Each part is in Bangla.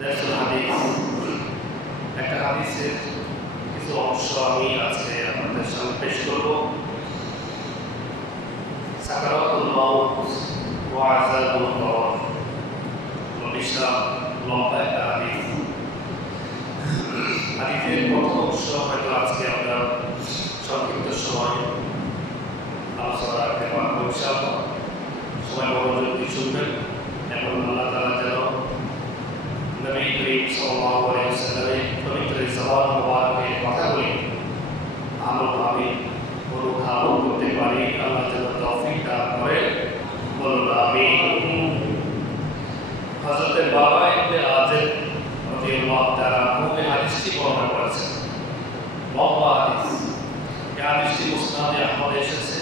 দারসুল হাদিস একটা হাদিসের কিছু অংশ আমি আজকে আপনাদের সামনে পেশ করব। সাকারাতুল মাউত ওয়া আযাবুল কবর, বিশাল লম্বা একটা হাদিস। হাদিসের প্রথম অংশ হয়তো আজকে আমরা সংক্ষিপ্ত সময় আলোচনা রাখতে পারবো ইনশাআল্লাহ। সবাই মনোযোগ দিয়ে শুনবেন এবং আল্লাহ তাআলা যেন নবী করিম সাল্লাল্লাহু আলাইহি ওয়াসাল্লামের পবিত্র জবান মুবারকের কথাগুলি আমলভাবে অনুধাবন করতে পারি। আল্লাহ যেন তৌফিক দান করেন, বলুন আমিন। হযরত বাবা ইবনে আযিব রাদিয়াল্লাহু তাআলা এই হাদিসটি বর্ণনা করেছেন। লম্বা হাদিস। এই হাদিসটি মুসনাদে আহমদে এসেছে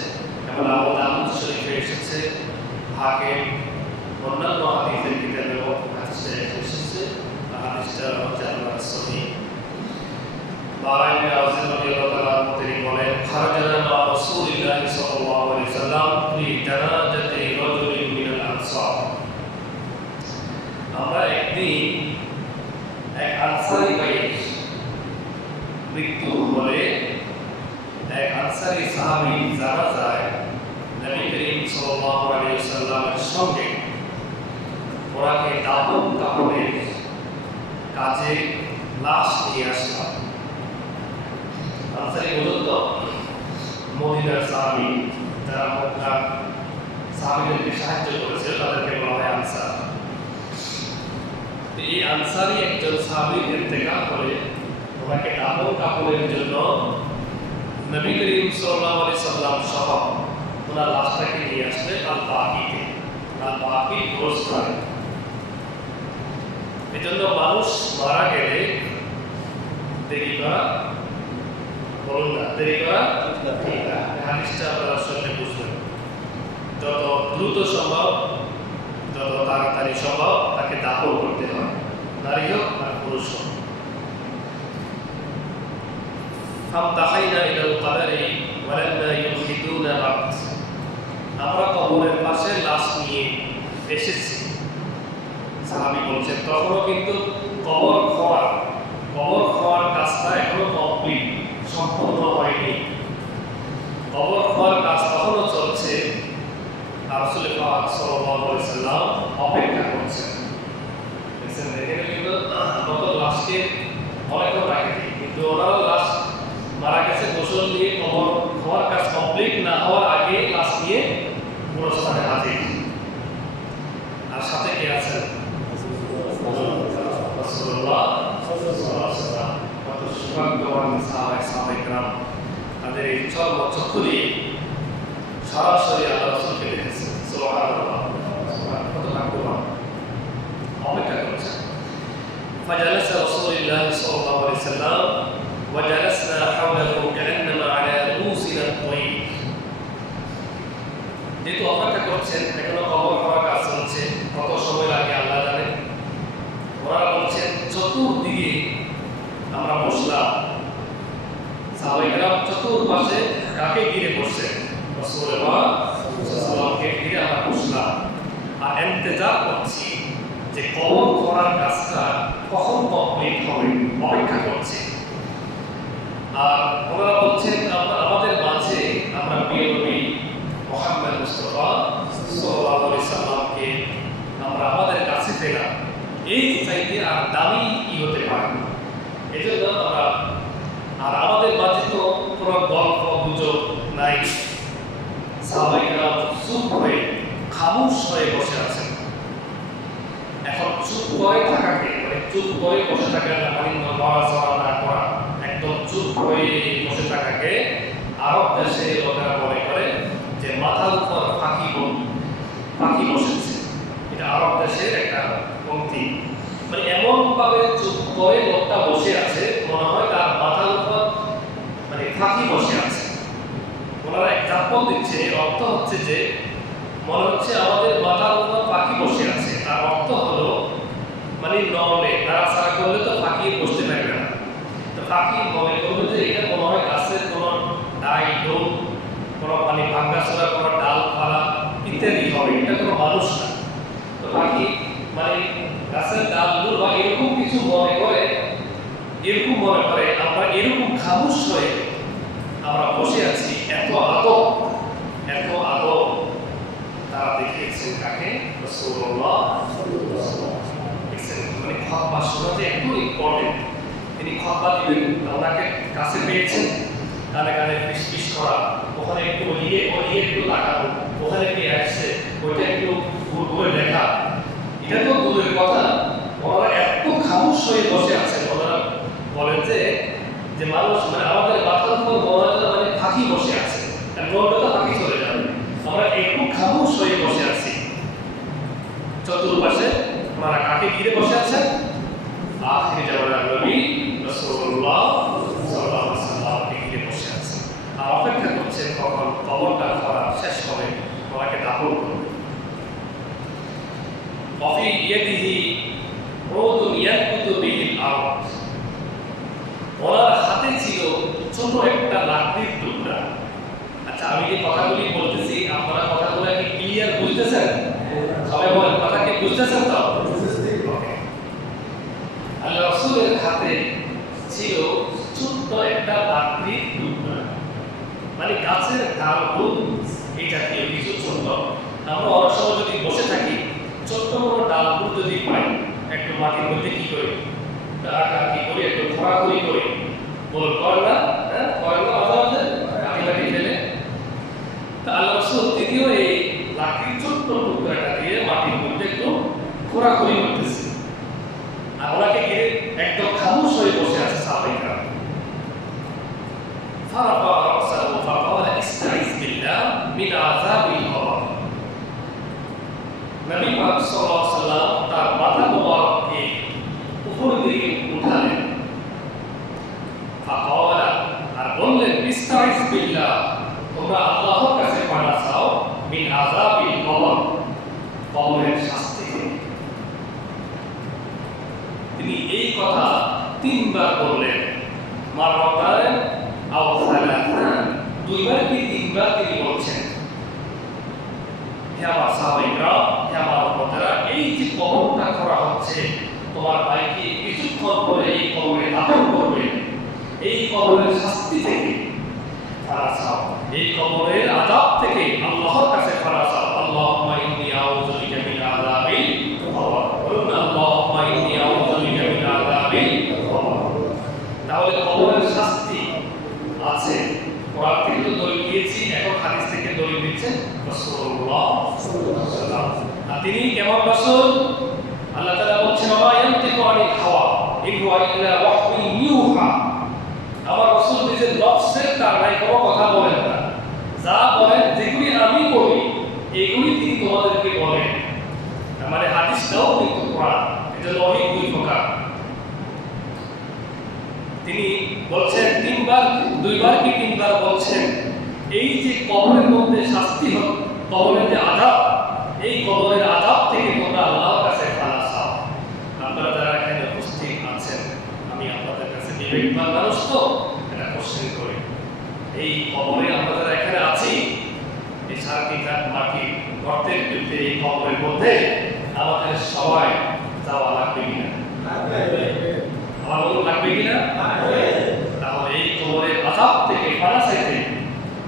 এবং আবু দাউদ শরীফে এসেছে, হাকিম অন্যান্য হাদিসের কিতাবেও হাদিসটা এসেছে। হাদিসটা হচ্ছে আল্লাহর সহিহ। বাবা ইবনে আযিব রাদিয়াল্লাহু তাআলা তিনি বলেন, খারাজানা মা রাসূলিল্লাহি সাল্লাল্লাহু আলাইহি ওয়াসাল্লাম ফি জানাজাতি রাজুলিন মিনাল আনসার। আমরা একদিন এক আনসারী ভাইয়ের মৃত্যু হলে এক আনসারী সাহাবী জানাজায় নবী করিম সাল্লাল্লাহু আলাইহি ওয়াসাল্লামের সঙ্গে ওনাকে দাফন কাফনের কাজে লাশ নিয়ে আসলাম। আনসারী পর্যন্ত মদিনার সাহাবী যারা মক্কার সাহাবীদেরকে সাহায্য করেছে তাদেরকে বলা হয় আনসার। এই আনসারী একজন সাহাবী ইন্তেকাল করে ওনাকে দাফন কাফনের জন্য নবী করিম সাল্লাল্লাহু আলাইহি ওয়াসাল্লাম সহ ওনার লাশটাকে নিয়ে আসলে আল-বাকিতে, আল-বাকি গোরস্থানে। এজন্য মানুষ মারা গেলে দেরি করা, বলুন না দেরি করা ঠিক না। হাদিসটা আপনারা শুনলে বুঝবেন। যত দ্রুত সম্ভব, যত তাড়াতাড়ি সম্ভব তাকে দাফন করতে হয়, নারী হোক আর পুরুষ হোক। ফামতাহাইনা ইলাল কবরি ওয়ালাম্মা ইউহিদুনা বাদ। আমরা কবরের পাশে লাশ নিয়ে এসেছি। সাহাবী বলছেন তখনও কিন্তু কবর খোয়ার কাজটা এখনো কমপ্লিট, সম্পূর্ণ হয়নি। কবর খোয়ার কাজ তখনও চলছে। রাসূল পাক সাল্লাল্লাহু আলাইহি ওয়াসাল্লাম অপেক্ষা করছেন। দেখছেন, দেখেন কিন্তু কত লাশকে অনেকক্ষণ রাখে দিই, কিন্তু ওনারা লাশ মারা গেছে গোসল দিয়ে কবর খোয়ার কাজ কমপ্লিট না হওয়ার আগে লাশ নিয়ে গোরস্থানে হাজির। আর সাথে কে আছেন? রাসূলুল্লাহ সাল্লাল্লাহু আলাইহি ওয়াসাল্লাম। কত সুভাগ্যবান সাহাবায়ে কেরাম, তাদের এই চক্ষু দিয়ে সরাসরি আল্লাহ রাসূলকে দেখেছেন। সুবহানাল্লাহ, কত ভাগ্যবান। অপেক্ষা করছেন। ফাজালাসা রাসূলুল্লাহ সাল্লাল্লাহু আলাইহি ওয়াসাল্লাম ওয়া জালাসনা হাওলাহু কাআন্নামা আলা রুসিনা আত-তায়র। যেহেতু অপেক্ষা করছেন, এখনো কবর খোয়ার কাজ চলছে, কত সময় লাগে আল্লাহ জানে। ওরা বলছেন চতুর্দিকে আমরা বসলাম। সাহাবায়ে কেরাম চতুর্পাশে কাকে ঘিরে বসছেন? রাসূলুল্লাহ সাল্লাল্লাহু আলাইহি ওয়াসাল্লামকে ঘিরে আমরা বসলাম আর ইন্তজার করছি যে কবর খোয়ার কাজটা কখন কমপ্লিট হবে, অপেক্ষা করছি। আর ওরা বলছেন আমাদের মাঝে আমরা প্রিয় নবী মুহাম্মদ মুস্তাফা সাল্লাল্লাহু আলাইহি ওয়াসাল্লামকে আমরা আমাদের কাছে পেলাম, এই চাইতে আর দামি কি হতে পারে। এজন্য আমরা, আর আমাদের মাঝে তো কোনো গল্প গুজব নাই। সাহাবায়ে কেরাম চুপ হয়ে খামোশ হয়ে বসে আছেন। এখন চুপ করে থাকাকে, মানে চুপ করে বসে থাকা মানে নড়াচড়া না করা, একদম চুপ হয়ে বসে থাকাকে আরব দেশে লোকেরা মনে করে যে মাথার উপর পাখি বসেছে। এটা আরব দেশের একটা পঙ্ক্তি। মানে এমন ভাবে চুপ করে লোকটা বসে আছে, মনে হয় তার মাথার উপর মানে পাখি বসে আছে। ওনারা এক্সাম্পল দিচ্ছে, এর অর্থ হচ্ছে যে মনে হচ্ছে আমাদের মাথার উপর পাখি বসে আছে। তার অর্থ হলো মানে নড়লে, নাড়াচাড়া করলে তো পাখি বসতে পারবে না। তো পাখি মনে করবে যে এটা মনে হয় গাছের কোনো ডাই ডোম, কোনো মানে ভাঙ্গাচোরা কোনো ডাল পালা ইত্যাদি হবে, এটা কোনো মানুষ না। তো পাখি মানে গাছের ডালগুলো বা এরকম কিছু মনে করে, এরকম মনে করে আমরা এরকম খামোশ হয়ে আমরা বসে আছি। এত আদব, এত আদব তারা দেখিয়েছেন কাকে? রাসূলুল্লাহ সাল্লাল্লাহু আলাইহি ওয়াসাল্লাম। মানে খুতবা শোনা যে একটু ইম্পর্টেন্ট। তিনি খুতবা দিবেন, ওনাকে কাছে পেয়েছেন, কানে কানে ফিসফিস করা, ওখানে একটু ওলিয়ে একটু তাকানো, ওখানে কি আসছে ওইটা একটু ঘুরে দেখা, এটা তো দূরের কথা। ওনারা এত খামোশ হয়ে বসে আছেন। ওনারা বলেন যে মানুষ মানে আমাদের মাথার উপর মানে পাখি বসে আছে, নড়লে পাখি চলে যাবে, আমরা একটু খামোশ হয়ে বসে আছি। চতুর্পাশে ওনারা কাকে ঘিরে বসে আছেন? আখির জামানার নবী রাসূলুল্লাহ সাল্লাল্লাহু আলাইহি ওয়াসাল্লামকে ঘিরে বসে আছেন আর অপেক্ষা করছেন কখন কবরটা খরা শেষ হবে, ওনাকে দাফন করবে। وفي يده عود ينقض به الأرض। ওনার হাতে ছিল ছোট একটা লাকড়ির টুকরা। আচ্ছা, আমি যে কথাগুলি বলতেছি আপনারা কথাগুলো কি ক্লিয়ার বুঝতেছেন? সবাই বলেন, কথা কি বুঝতেছেন? তো আল্লাহ রাসূলের হাতে ছিল ছোট্ট একটা লাকড়ির টুকরা, মানে গাছের ডালগুলো এই জাতীয় কিছু ছোট। আমরা অনেক সময় যদি বসে থাকি, ছোট্ট বড় ডালগুলো যদি পাই, একটু মাটির মধ্যে কি করি, কি করি, একটু খোঁড়াখুড়ি করি, বল করে না? হ্যাঁ, করে না? মাঝে মাঝে কাটি ফেলে। তা আল্লাহ রাসূল তৃতীয় এই লাকড়ির ছোট্ট টুকরাটা দিয়ে মাটির মধ্যে একটু খোঁড়াখুড়ি করতেছে আর ওনাকে ঘিরে একদম খামোশ হয়ে বসে আছে সাহাবাইরা। ফারাফা রাসাহু ফাকালা ইসতাইজ বিল্লাহ মিন আযাবিল কবর। নবী পাক সাল্লাল্লাহু আলাইহি ওয়াসাল্লাম তার মাথা মোবারককে উপর দিকে উঠালেন, ফাকালা আর বললেন, ইসতাইজ বিল্লাহ, তোমরা আল্লাহর কাছে পানা চাও, মিন আযাবিল কবর, কবরের শাস্তি থেকে। তিনি এই কথা তিনবার বললেন, মাররাতান আও সালাসান, দুইবার কি তিনবার তিনি বলছেন। হে আমার সাহাবাইরা, হে আমার উম্মতেরা, এই যে কবরটা করা হচ্ছে, তোমার ভাইকে কিছুক্ষণ পরে এই কবরে দাফন করবে, এই কবরের শাস্তি থেকে ফারাজ চাও, এই কবরের আযাব থেকে আল্লাহর কাছে ফারাজ চাও। আল্লাহুম্মা ইন্নী আউযু বিকা মিন আযাবিল কবর, বলুন আল্লাহুম্মা ইন্নী আউযু বিকা মিন আযাবিল কবর। তাহলে কবরের শাস্তি আছে, কোরআন থেকে তো দলিল দিয়েছি, এখন হাদিস থেকে দলিল দিচ্ছেন রাসূলুল্লাহ সাল্লাল্লাহু আলাইহি ওয়াসাল্লাম। আর তিনি কেমন রাসূল? আল্লাহ তাআলা বলছেন, ওয়া ইয়ানতিকু আনিল হাওয়া ইন হুয়া ইল্লা ওয়াহয়ুন ইউহা। আমার রাসূল নিজের নফসের তার নাই কোনো কথা বলেন না, যা বলেন, যেগুলি আমি বলি এগুলি তিনি তোমাদেরকে বলেন। মানে হাদিসটাও কিন্তু কোরআন, এটা ওহী দুই প্রকার। তিনি বলছেন তিনবার, দুইবার কি তিনবার বলছেন, এই যে কবরের মধ্যে শাস্তি হবে, কবরের যে আযাব, এই কবরের আযাব থেকে তোমরা আল্লাহর কাছে পানা চাও। আপনারা যারা এখানে উপস্থিত আছেন, আমি আপনাদের কাছে বিবেকবান মানুষ তো এটা কোশ্চেন করি, এই কবরে আমরা যারা এখানে আছি, এই 3.5 হাত মাটি গর্তের ভিতরে এই কবরের মধ্যে আমাদের সবাই যাওয়া লাগবে কিনা? আমার বলুন, লাগবে কিনা? তাহলে এই কবরের আযাব থেকে পানা চাইতে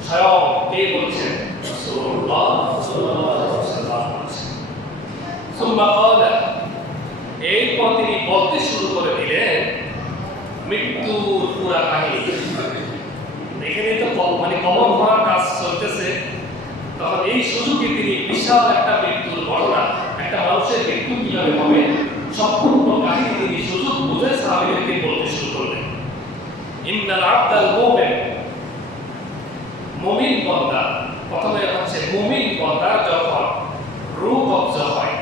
স্বয়ং কে বলছেন? রাসূলুল্লাহ সাল্লাল্লাহু আলাইহি ওয়াসাল্লাম বলছেন। সুম্মা ক্বালা, এরপর তিনি বলতে শুরু করে দিলেন মৃত্যুর পুরা কাহিনী। এখানে তো মানে কবর ভরার কাজ চলতেছে, তখন এই সুযোগে তিনি বিশাল একটা মৃত্যুর ঘটনা, একটা মানুষের মৃত্যু কিভাবে হবে সম্পূর্ণ কাহিনী তিনি সুযোগ বুঝে সাহাবীদেরকে বলতে শুরু করলেন। ইন্নাল আবদাল মুমিন, মুমিন বান্দা, প্রথমে হচ্ছে মুমিন বান্দার যখন রূহ কবজ হয়,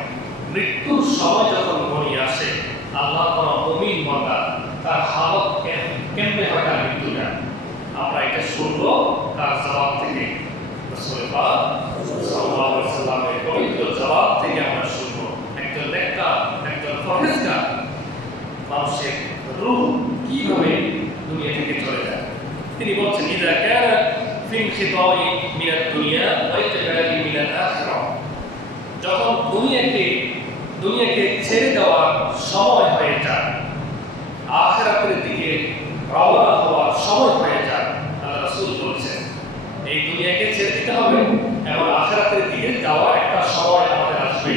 মৃত্যুর সময় যখন ঘনিয়ে আসে, আল্লাহ তাআলা মুমিন বান্দা তার হালত কেমনে হয়, তার মৃত্যুটা আমরা এটা শুনবো তার জবাব থেকে, রাসূলুল্লাহ সাল্লাল্লাহু আলাইহি ওয়াসাল্লামের পবিত্র জবাব থেকে আমরা শুনবো। একজন নেককার, একজন পরহেজগার মানুষের রূহ কিভাবে দুনিয়া থেকে চলে যায়। তিনি বলছেন, ইযা কানা ফি ইনখিতাই মিনাদ দুনিয়া ওয়া ইকবালি মিনাল আখিরাহ, যখন দুনিয়াকে দুনিয়াকে ছেড়ে দেওয়ার সময় হয়ে যায়, আখিরাতের দিকে রওনা হওয়ার সময় হয়ে যায়। আল্লাহ রাসূল বলেছেন এই দুনিয়াকে ছেড়ে দিতে হবে এবং আখিরাতের দিকে যাওয়ার একটা সময় আমাদের আসবে।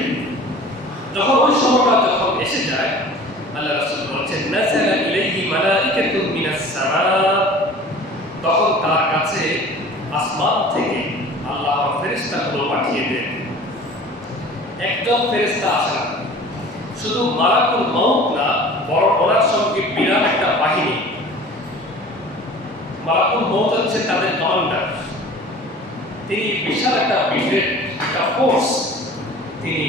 যখন ওই সময়টা যখন এসে যায়, আল্লাহ রাসূল বলেছেন নাযালা ইলাইহি মালাইকাতুন মিনাস সামা, তখন তার কাছে আসমান থেকে আল্লাহ ফেরেশতাগুলো পাঠিয়ে দেন। একজন ফেরেশতা আসে না, শুধু মালাকুল মউত না, বড় ওনার সঙ্গে বিরাট একটা বাহিনী। মালাকুল মউত হচ্ছে তাদের কমান্ডার। তিনি বিশাল একটা ব্রিগেড, একটা ফোর্স, তিনি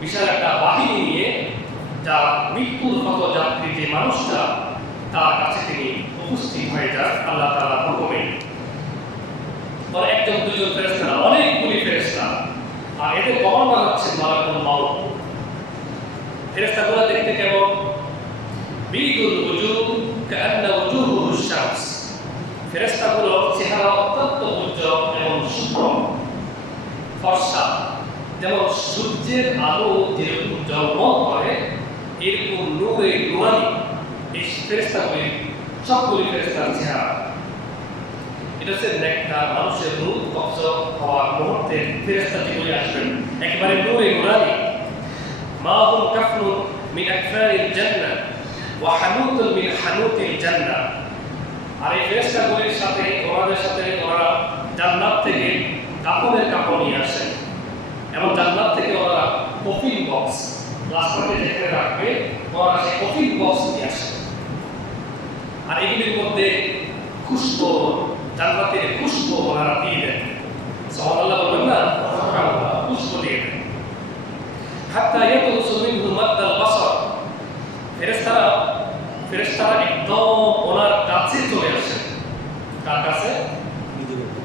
বিশাল একটা বাহিনী নিয়ে যা মৃত্যুর মত যাত্রী যে মানুষটা তার কাছে তিনি উপস্থিত হয়ে যান আল্লাহ তাআলার হুকুমে। আর একজন দুজন ফেরেশতা না, অনেকগুলি ফেরেশতা, আর এদের কমান্ডার হচ্ছে মালাকুল মউত। ফেরেশতাগুলো দেখতে কেমন? বিদুল উজুহ কাআন্না উজুহুস শামস। ফেরেশতাগুলোর চেহারা অত্যন্ত উজ্জ্বল এবং শুভ্র ফর্সা, যেমন সূর্যের আলো যেরকম ঝলমল করে এরকম নূরে নুরানি এই ফেরেশতাগুলি, সবগুলি ফেরেশতার চেহারা। এটা হচ্ছে নেককার মানুষের রূপ কবজ হওয়ার মুহূর্তে ফেরেশতা যেগুলি আসবেন একেবারে নূরে নুরানি। মাহুম কাফনুন মিন আকফারিল জান্নাহ ওয়া হানুতুন মিন হানুতিল জান্নাহ। আর এই ফেরেশতাগুলির সাথে ওনাদের সাথে ওনারা জান্নাত থেকে কাপড়ের কাপড় নিয়ে আসেন এবং জান্নাত থেকে ওনারা কফিন বক্স, লাস্টে যেখানে রাখবে ওনারা সেই কফিন বক্স নিয়ে আসেন। আর এগুলির মধ্যে খুশবু, জান্নাতের খুশবু ওনারা দিয়ে দেন। সুবহানাল্লাহ বলবেন না? সুবহানাল্লাহ, খুশবু দিয়ে দেন। হাত্তা ইয়াতুসু মিনহু মাদ্দাল বাসার। ফেরেশতারা একদম ওনার কাছে চলে আসেন। কার কাছে?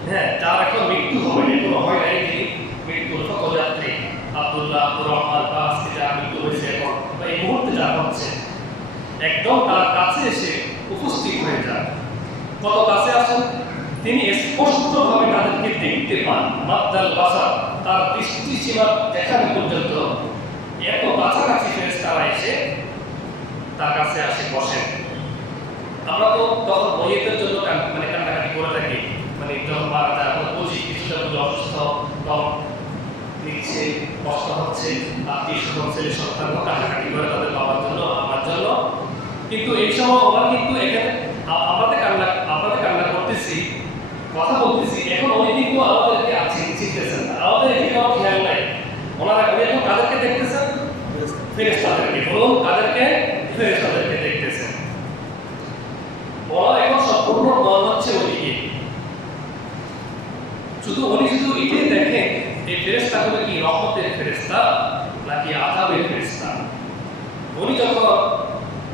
হ্যাঁ, যার এখন মৃত্যু হবে, এখনো হয় নাই, তিনি মৃত্যুর পথযাত্রী। আব্দুল্লাহ, আব্দুর রহমান বা আজকে যার মৃত্যু হয়েছে এখন বা এই মুহূর্তে যা হচ্ছে, একদম তার কাছে এসে উপস্থিত হয়ে যান। কত কাছে আসেন? তিনি স্পষ্টভাবে তাদেরকে দেখতে পান। মাদ্দাল বাসার, তার দৃষ্টি সীমা দেখানো পর্যন্ত এত কাছাকাছি ফেরেশতারা এসে তার কাছে আসে বসেন। আমরা তো তখন মরিয়তের জন্য কান্নাকাটি করে থাকি, মানে যখন মারা যায় আমরা বুঝি কিছুটা অসুস্থ, তখন নিচ্ছে, কষ্ট হচ্ছে, আত্মীয় স্বজন ছেলে সন্তান কান্নাকাটি করে তাদের বাবার জন্য, আমার জন্য। কিন্তু এই সময় ওরা কিন্তু এখানে আপনাদের কান্না করতেছি, কথা বলতেছি, এখন উনি কিন্তু আমাদেরকে আছে চিনতেছেন না, আমাদের এদিকে কোনো খেয়াল নাই। ওনারা এখন কাদেরকে দেখতেছেন? ফেরেশতাদেরকে। বলুন, কাদেরকে? ফেরেশতাদেরকে দেখতেছেন। ওরা এখন সম্পূর্ণ মন হচ্ছে ওদিকে। উনি শুধু এটাই দেখেন এই ফেরেশতাগুলো কি রহমতের ফেরেশতা নাকি আযাবের ফেরেশতা। উনি যখন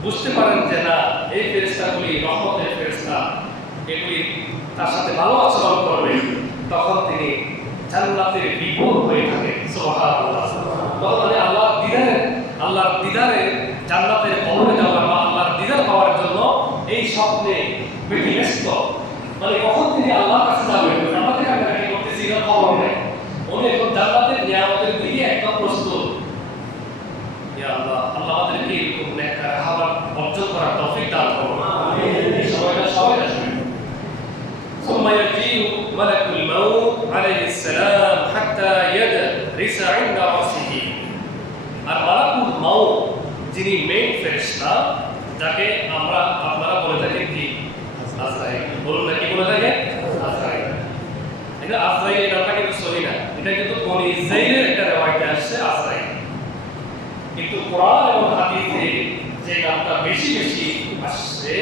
বুঝতে পারেন যে না এই ফেরেশতাগুলি রহমতের ফেরেশতা, এগুলি তার সাথে ভালো আচরণ করবে, তখন তিনি জান্নাতের বিপুল হয়ে থাকেন। সুবহানাল্লাহ। তখন আল্লাহর দিদারে জান্নাতের কবরে যাওয়ার বা আল্লাহর দিদার পাওয়ার জন্য এই স্বপ্নে ব্যতিব্যস্ত, মানে কখন তিনি আল্লাহর কাছে যাবেন আমাদের কাছে করতেছি না খবর নেই। উনি এখন জান্নাতের নিয়ামতের দিকে একদম প্রস্তুত। ইয়া আল্লাহ, আল্লাহ আমাদেরকে এরকম নেককার হাওয়া অর্জন করার তৌফিক দান করুন। আমিন। এই সময়টা সবাই আসবেন। ثم يجيء ملك الموت عليه السلام حتى يدرس عند رأسه। আর মালাকুল মাউত যিনি মেইন ফেরেশতা, যাকে আপনারা বলে থাকেন কি? আজরাইল। বলুন না, কি বলে থাকেন? আজরাইল। এটা আজরাইল, এটা কিন্তু সহি না, এটা কিন্তু কোন ইসরাইলের একটা রিওয়ায়াতে আসছে আজরাইল। কিন্তু কোরআন এবং হাদিসে যে নামটা বেশি বেশি আসছে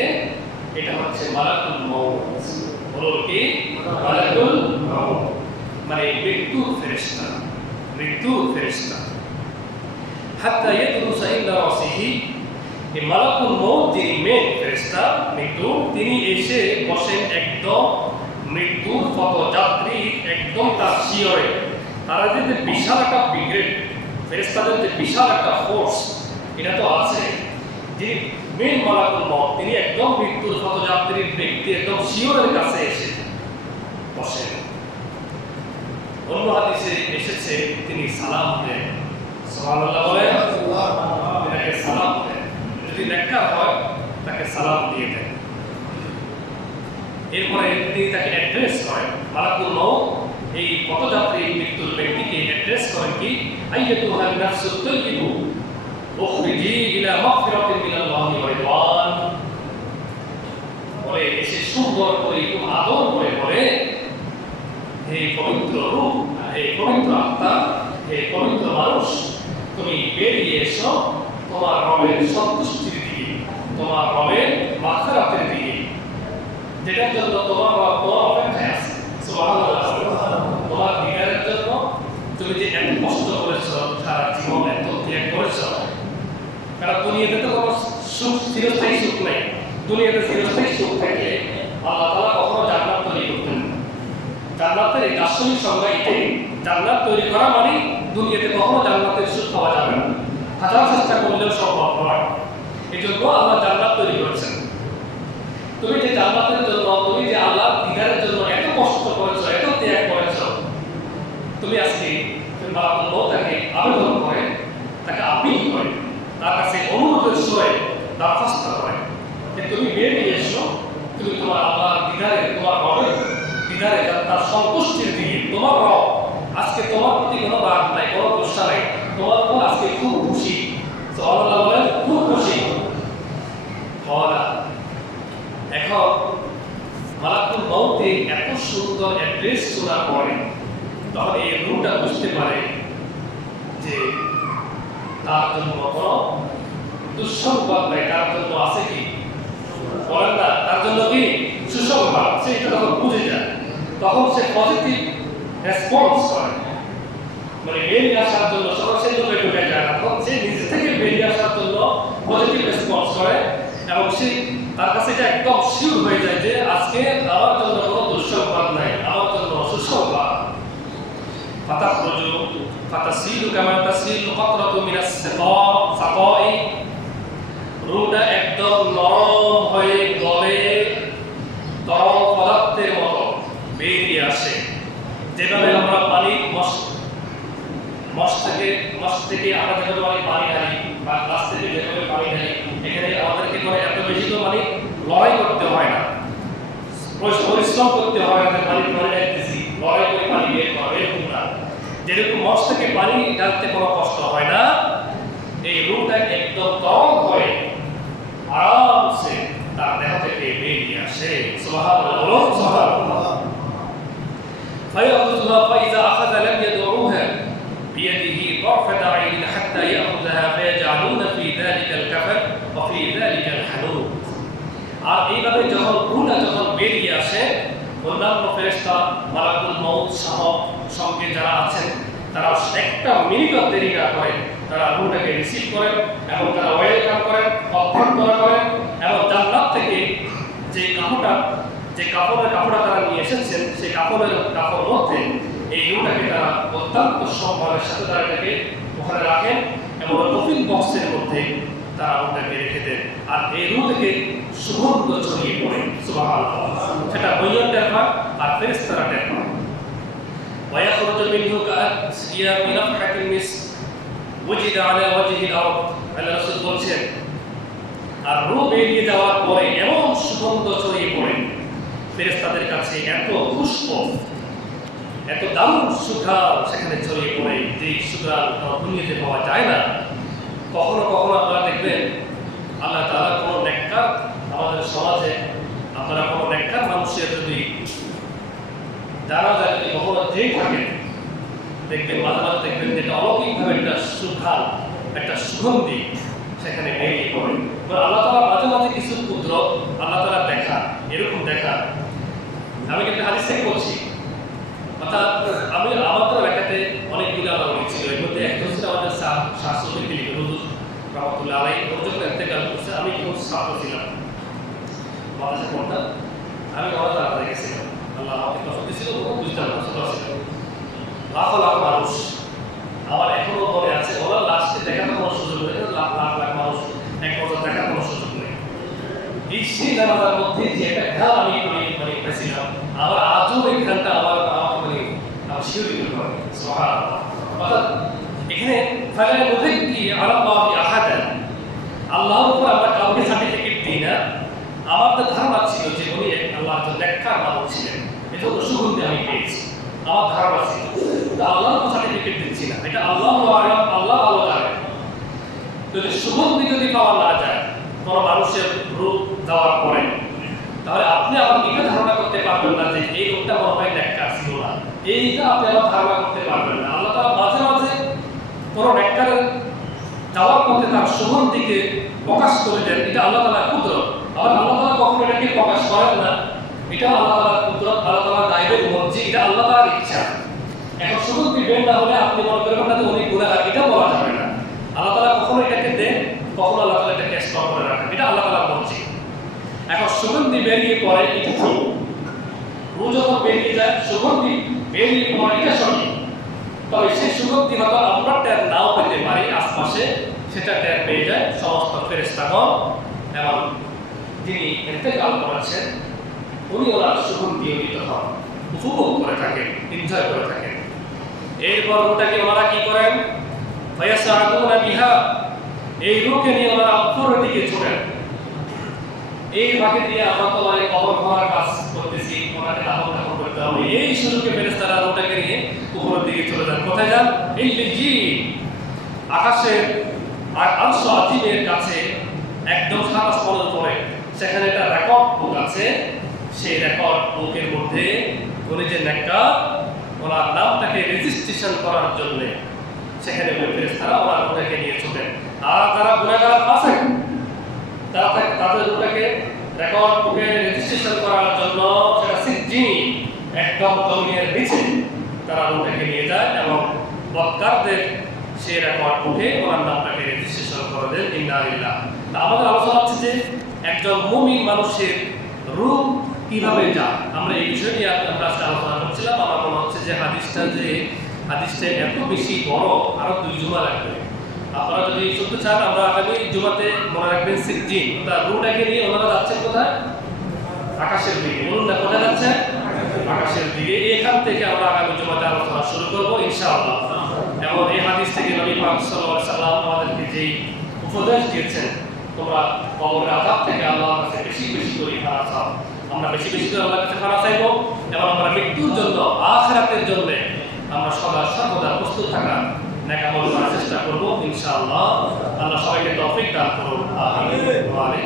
এটা হচ্ছে মালাকুল মাউত। বলুন কি? মালাকুল মাউত, মানে মৃত্যুর ফেরেশতা, মৃত্যুর ফেরেশতা। হাত্তা ইয়াদরুসা ইনদা রাসিহি। এই মালাকুল মউত যিনি মেইন ফেরেশতা মৃত্যু, তিনি এসে বসেন একদম মৃত্যুর পথযাত্রী, একদম তার শিয়রে। তারা যে বিশাল একটা ব্রিগেড, ফেরেশতাদের যে বিশাল একটা ফোর্স, এটা তো আছে। যিনি মেইন মালাকুল মউত, তিনি একদম মৃত্যুর পথযাত্রীর ব্যক্তি একদম শিয়রের কাছে এসে বসেন। অন্য হাদিসে এসেছে তিনি সালাম দেন। সুবহানাল্লাহ বলে তাকে সালাম দেন। যদি নেককার হয় তাকে সালাম দিয়ে দেন। এরপরে তিনি তাকে অ্যাড্রেস করেন, মালাকুল মউত এই পথযাত্রী মৃত্যুর ব্যক্তিকে অ্যাড্রেস করেন কি আইয়াতুহান নাফসুত তাইয়্যিবু উখরিজি ইলা মাগফিরাতিন মিনাল্লাহি ওয়া রিদওয়ান। বলে এসে সুন্দর করে খুব আদর করে বলে, হে পবিত্র রূহ, হে পবিত্র আত্মা, হে পবিত্র মানুষ, তুমি বেরিয়ে এসো তোমার রবের সন্তুষ্টির দিকে, তোমার রবের মাগফিরাতের দিকে, যেটার জন্য তোমার রব তোমার অপেক্ষায় আছে। সুবহানাল্লাহ। তোমার দিদারের জন্য তুমি যে এত কষ্ট করেছো, সারা জীবন এত ত্যাগ করেছো, কারণ দুনিয়াতে তো কোনো সুখ, চিরস্থায়ী সুখ নেই। দুনিয়াতে চিরস্থায়ী সুখ থাকলে আল্লাহ তাআলা কখনো জান্নাত তৈরি করতেন না। জান্নাতের এই দার্শনিক সংজ্ঞা এটাই, জান্নাত তৈরি করা মানে দুনিয়াতে কখনো জান্নাতের সুখ পাওয়া যাবে না, হাজার চেষ্টা করলেও সম্ভব নয়। এই জন্য আল্লাহ জান্নাত তৈরি করেছেন। তুমি যে জান্নাতের জন্য, তুমি যে আল্লাহর দিদারের জন্য এত কষ্ট করেছো, এত ত্যাগ করেছো, তুমি আজকে মালাকুল মউতকে আবেদন করে, তাকে আপিল করে, তার কাছে অনুরোধের সুরে দরখাস্ত করে যে তুমি বেরিয়ে এসো, তুমি তোমার আল্লাহর দিদারে, তোমার রবের দিদারে, তার সন্তুষ্টির দিকে। তোমার রব আজকে তোমার প্রতি কোনো রাগ নাই, কোনো গুসা নাই, তোমার উপর আজকে খুব খুশি। সুবহানাল্লাহ বলেন, খুব খুশি। এখন মালাকুল মউতে এত সুন্দর অ্যাড্রেস শোনার পরে তখন এই রূহটা বুঝতে পারে যে তার জন্য কোনো দুঃসংবাদ নাই, তার জন্য আছে কি বলেন না, তার জন্য কি সুসংবাদ। সে এটা তখন বুঝে যায়, তখন সে পজিটিভ রেসপন্স করে, মানে বেরিয়ে আসার জন্য সরাসরি লোকে ঢুকে যায় না, তখন সে নিজে থেকে বেরিয়ে আসার জন্য পজিটিভ রেসপন্স করে, এবং সে তার কাছে এটা একদম শিওর হয়ে যায় যে আজকে আমার জন্য কোনো দুঃসংবাদ নাই, আমার জন্য সুসংবাদ। ফাতাখরুজু ফাতাসিলু কামা তাসিলু কাতরাতু মিনাস সাকাই। রূহটা একদম নরম হয়ে গলে তরল পদার্থের মতো বেরিয়ে আসে, যেভাবে আমরা পানি মশ থেকে আমরা যেভাবে পানি ঢালি বা গ্লাস থেকে যেভাবে পানি ঢালি, এখানে আমাদেরকে করে এত বেশি তো মানে লড়াই করতে হয় না, পরিশ্রম করতে হয় না, পানি ঢালতেছি, লড়াই করে পানি বের করা, এরকম না। যেরকম মশ থেকে পানি ঢালতে কোনো কষ্ট হয় না, এই রূহটা একদম তরল হয়ে আরামসে তার দেহ থেকে বেরিয়ে আসে। সুবহানাল্লাহ, বলুন সুবহানাল্লাহ। فيأخذها فإذا أخذ لم يدعوها بيده طرفة عين حتى يأخذها فيجعلون في ذلك الكفن وفي ذلك الحنوط। আর এইভাবে যখন রূহটা যখন বেরিয়ে আসে, অন্যান্য ফেরেশতা মালাকুল মউত সঙ্গে যারা আছেন তারা একটা মিনিটও দেরি না করে তারা রূহটাকে রিসিভ করেন এবং তারা ওয়েলকাম করেন, অভ্যর্থনা করেন, এবং জান্নাত থেকে যে কাপড়টা তারা নিয়ে এসেছেন, সেই কাপড়ের মধ্যে এই রূহটাকে তারা অত্যন্ত সম্মানের সাথে তারা এটাকে ওখানে রাখেন এবং কফিন বক্সের মধ্যে তারা ওটাকে রেখে দেন। আর এই রূহ থেকে সুগন্ধ ছড়িয়ে পড়ে। সুবহানাল্লাহ। সেটা বইয়ের টের পায় আর ফেরেশতারা টের পায়। ويخرج منه كأسياب نفحة المسك وجد على وجه الأرض। আল্লাহ রাসূল বলছেন, আর রূহ বেরিয়ে যাওয়ার পরে এমন সুগন্ধ ছড়িয়ে পড়ে ফেরেশতাদের কাছে, এত পুষ্প, এত দারুণ সুঘ্রাণ সেখানে ছড়িয়ে পড়ে, যে সুঘ্রাণ দুনিয়াতে পাওয়া যায় না। কখনো কখনো আপনারা দেখবেন আল্লাহ তাআলা কোনো নেককার আমাদের সমাজে, আপনারা কোনো নেককার মানুষের যদি জানাজা যদি কখনো যেই থাকেন, দেখবেন মাঝে মাঝে দেখবেন যেটা অলৌকিকভাবে একটা সুঘ্রাণ, একটা সুগন্ধি সেখানে বেরিয়ে পড়ে। আল্লাহ তাআলা মাঝে মাঝে কিছু কুদরত আল্লাহ তাআলা দেখা, এরকম দেখা। আমি একটা হাদিস থেকে বলছি, অর্থাৎ আমি আমাদের এলাকাতে অনেকগুলো আলাদা ছিল, এর মধ্যে একটা হচ্ছে আমাদের শাসনের দিকে হুজুর রহমতুল্লাহ আলাইহি পর্যন্ত ইন্তেকাল করছে। আমি যখন ছাত্র ছিলাম, মাদ্রাসা পড়তাম, আমি ওরা তারা গেছিলাম, আল্লাহ আমাকে তফাৎ দিয়েছিল, বুঝতাম না, ছোট ছিলাম। লাখ লাখ মানুষ আমার এখনো মনে আছে, ওরা লাস্টে দেখার কোনো সুযোগ নেই, লাখ লাখ মানুষ এক বছর দেখার কোনো সুযোগ নেই। এই সেই জানাজার মধ্যে যে একটা ঘ্রাণ আমি মানে পেয়েছিলাম, আমার আজও এই ঘ্রাণটা আমাকে মানে শিহরিত করে। সুবহানাল্লাহ। অর্থাৎ এখানে ফালা নুযাক্কি আলাল্লাহি আহাদান, আল্লাহর উপর আমরা কাউকে সার্টিফিকেট দিই না। আমার তো ধারণা ছিল যে উনি আল্লাহর জন্য নেককার মানুষ ছিলেন, এজন্য সুগন্ধি আমি পেয়েছি, আমার ধারণা ছিল। তো আল্লাহর উপর সার্টিফিকেট দিচ্ছি না, এটা আল্লাহু আ'লাম, আল্লাহ ভালো জানেন। যদি সুগন্ধি যদি পাওয়া না যায় কোনো মানুষের রূপ দেওয়ার পরে, তাহলে আপনি আবার এটা ধারণা করতে পারবেন না যে এই লোকটা মনে হয় নেককার ছিল না, এইটা আপনি আবার ধারণা করতে পারবেন না। আল্লাহ তাআলা মাঝে মাঝে কোনো নেককারের যাওয়ার পথে তার সুগন্ধিকে প্রকাশ করে দেন, এটা আল্লাহ তাআলার কুদরত। আবার আল্লাহ তাআলা কখনো এটাকে প্রকাশ করেন না, এটা আল্লাহ তাআলার কুদরত, আল্লাহ তাআলার গায়বের মর্জি, এটা আল্লাহ তাআলার ইচ্ছা। এখন সুগন্ধি বের না হলে আপনি মনে করবেন না যে উনি গুনাহগার, এটা বলা যাবে না। আল্লাহ তাআলা কখনো এটাকে দেন, কখনো আল্লাহ তাআলা এটাকে স্টপ করে রাখেন, এটা আল্লাহ তাআলার মর্জি। এখন সুগন্ধি বেরিয়ে পড়ে এটা ঠিক, রু যখন বেরিয়ে যায় সুগন্ধি বেরিয়ে পড়ে এটা সঠিক। তবে সেই সুগন্ধি হয়তো আমরা টের নাও পেতে পারি আশপাশে, সেটা টের পেয়ে যায় সমস্ত ফেরেশতাগণ, এবং যিনি ইন্তেকাল করেছেন উনি ওনার সুগন্ধি তখন উপভোগ করে থাকেন, এনজয় করে থাকেন। এরপর ওটাকে ওনারা কি করেন, ফায়াসাদুনা বিহা, এই রূহকে নিয়ে ওনারা উপরের দিকে ছোটেন। এই ভাগে দিয়ে আমরা তো অনেক কবর খোঁড়ার কাজ করতেছি, ওনাকে দাফন করতে হবে, এই সুযোগে ফেরেশতারা ওটাকে নিয়ে উপরের দিকে চলে যান। কোথায় যান? ইল্লিজিন, আকাশের আর আরশ আজিমের কাছে একদম সাত আসমানের উপরে, সেখানে একটা রেকর্ড বুক আছে। সেই রেকর্ড বুকের মধ্যে উনি যে নেককার, ওনার নামটাকে রেজিস্ট্রেশন করার জন্য সেখানে ফেরেশতারা ওনার ওটাকে নিয়ে ছোটেন। আর যারা গুনাহগার আছেন তারা তাদের ওটাকে রেকর্ড বুকে রেজিস্ট্রেশন করার জন্য সেটা সিজ্জিন, একদম জমিনের নিচে তারা ওটাকে নিয়ে যায় এবং বদকারদের সেই রেকর্ড বুকে ওনার নামটাকে রেজিস্ট্রেশন করে দেন। ইন্না লিল্লাহ। আমাদের আলোচনা হচ্ছে যে একজন মুমিন মানুষের রূপ কিভাবে যায়, আমরা এই বিষয় নিয়ে আমরা আলোচনা করছিলাম। আমার মনে হচ্ছে যে হাদিসটা এত বেশি বড়, আরো 2 জুমা লাগবে। আপনারা যদি শুনতে চান, আমরা আগামী জুমাতে মনে রাখবেন সিজ্জিন, তার রুটাকে নিয়ে ওনারা যাচ্ছেন কোথায়? আকাশের দিকে। বলুন না, কোথায় যাচ্ছে? আকাশের দিকে। এখান থেকে আমরা আগামী জুমাতে আলোচনা শুরু করবো ইনশাআল্লাহ। এবং এই হাদিস থেকে নবী পাক সাল্লাল্লাহু আলাইহি সাল্লাম আমাদেরকে যেই উপদেশ দিয়েছেন, তোমরা কবরের আযাব থেকে আল্লাহর কাছে বেশি বেশি করে ক্ষমা চাও। আমরা বেশি বেশি করে আল্লাহর কাছে ক্ষমা চাইবো এবং আমরা মৃত্যুর জন্য, আখিরাতের জন্য আমরা সর্বদা প্রস্তুত থাকার নেক আমল করার চেষ্টা করবো ইনশাআল্লাহ। আল্লাহ সবাইকে তৌফিক দান করুন। আমিন ওয়া আমিন।